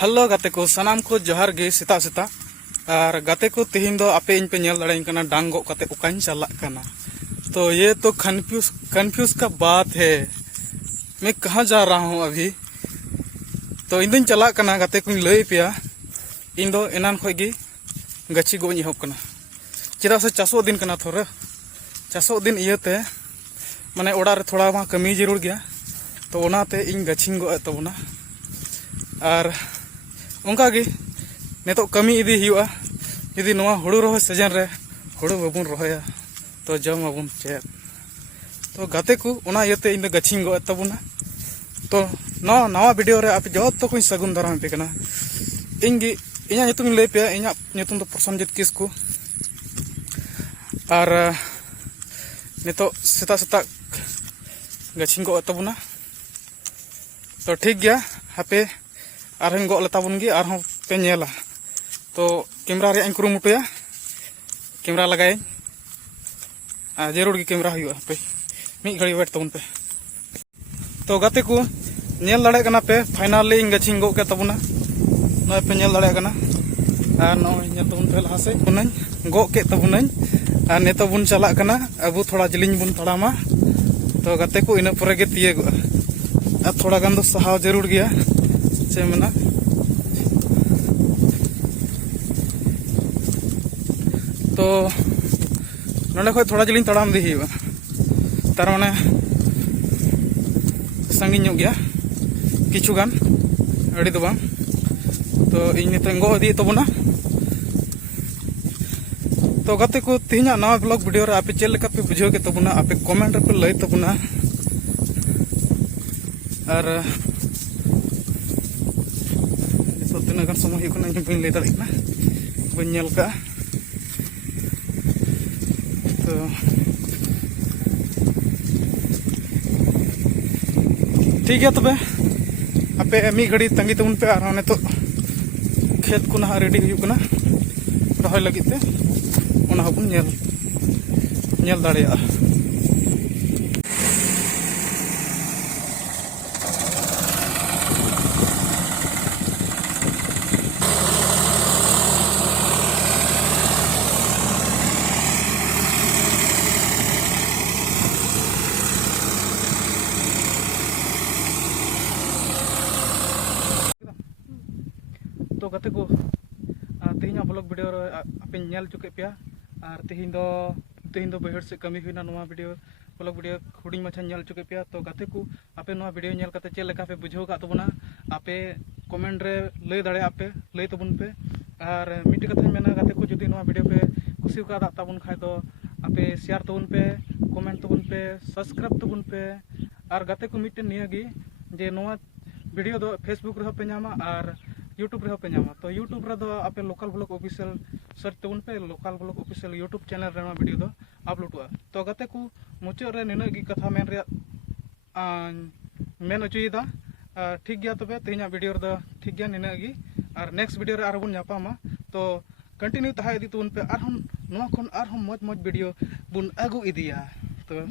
Hello गाते को सनाम को जोहार गे सेता सेता और गाते को तिहिन दो आपे इन पे नेल दाड़ेन कना डांग गो काते उकाइन चलाक कना। तो ये तो कंफ्यूज का बात है, मैं कहाँ जा रहा हूँ अभी। तो इन दिन चलाक कना गाते को लई पिया इन दो एनान खोई गी गच्छी गो एहब कना चेदा से चासो दिन कना थोड़ा चासो दिन इयते माने ओड़ा रे थोड़ा मा कमी जरूर गया तो ओनाते इन गच्छी गो तबना और उनकागे नितो कमी इदी हुआ यदि नवा हुड़ू रोहे सीजन रे हुड़ू बाबुन रोहया तो जम आबुन चेद तो गाते को उना इयते इन गच्छी गो तबना। तो नवा वीडियो रे आप जो को सगुन दाराम पे कना इंगी इना नितुम लई पे इना नितुम तो प्रसन्नजित किसको और नितो सेता सेता गच्छी गो तबना। तो ठीक गया हापे आरहन गो लेताबन गी आरहों पे नेला। तो कैमरा रे कुरुमुटुया कैमरा लगाए जरूर गी कैमरा हुआ पे मी घड़ी वेट तबन पे। तो गाते को नेल दाड़े कना पे फाइनली इन गच्छी गो के तबना नय पे नेल दाड़े कना और नय नेल तबन पे लहा से पुनन गो के तबनन और नेतो बुन चला कना अबु थोड़ा जलिंग बुन तड़ामा। तो गाते को इन परे गे तियेगो और थोड़ा गान दो सहाव जरूर गया से मना। तो नोडे खो थोड़ा जलिंग तड़ाम दी हुआ तार माने संगिन ᱧᱚᱜ गया किछु गान अड़ी दो बांग। तो इन नितो गो इदी तबना। तो गाते को तिहिना नवा ब्लॉग वीडियो रे आपे चेल लेका पे बुझाव के तबना आपे कमेंट रे पे लई तबना और तीना गान समय हुई इन बी लई दाड़ेना बन नेल का। तो ठीक है तबे आपे मी घड़ी तंगी तबन पे और नितो खेत को ना रेडी हुई कना रहाय लगी ते ओना हबन नेल दाड़ेया। तो गाते को तेहिना ब्लॉग वीडियो आपे नेल चुके पे और तेहिन दो बहर से कमी हुईना नवा वीडियो ब्लॉग वीडियो हुडिंग माछा नेल चुके पे। तो गाते को आपे नवा वीडियो नेल काते चेल लेका पे बुझाव का तबना आपे कमेंट रे लई दाड़े आपे लई तबन पे। और मिट कथा मेना गाते को जदि नवा वीडियो पे खुशी का तबन खाय तो आपे शेयर तबन पे कमेंट तबन पे सब्सक्राइब तबन पे। और गाते को मिटन नियागी जे नवा वीडियो दो फेसबुक रे पे नामा और यूट्यूब रे पे नामा। तो यूट्यूब रे दो आपे लोकल ब्लॉग ऑफिशियल सर्च तबन पे local blog official YouTube channel रे वीडियो दो अपलोडवा। तो गाते को मुचाद रे निना गी कथा मेन रे मेन अचुयदा। ठीक गया तबे तेहिना वीडियो रे ठीक गया निना गी और नेक्स्ट वीडियो रे आरो बन नापामा। तो कंटिन्यू तहा इदी तबन पे आरहम नवा खन आरहम मज वीडियो बुन आगु इदिया। तो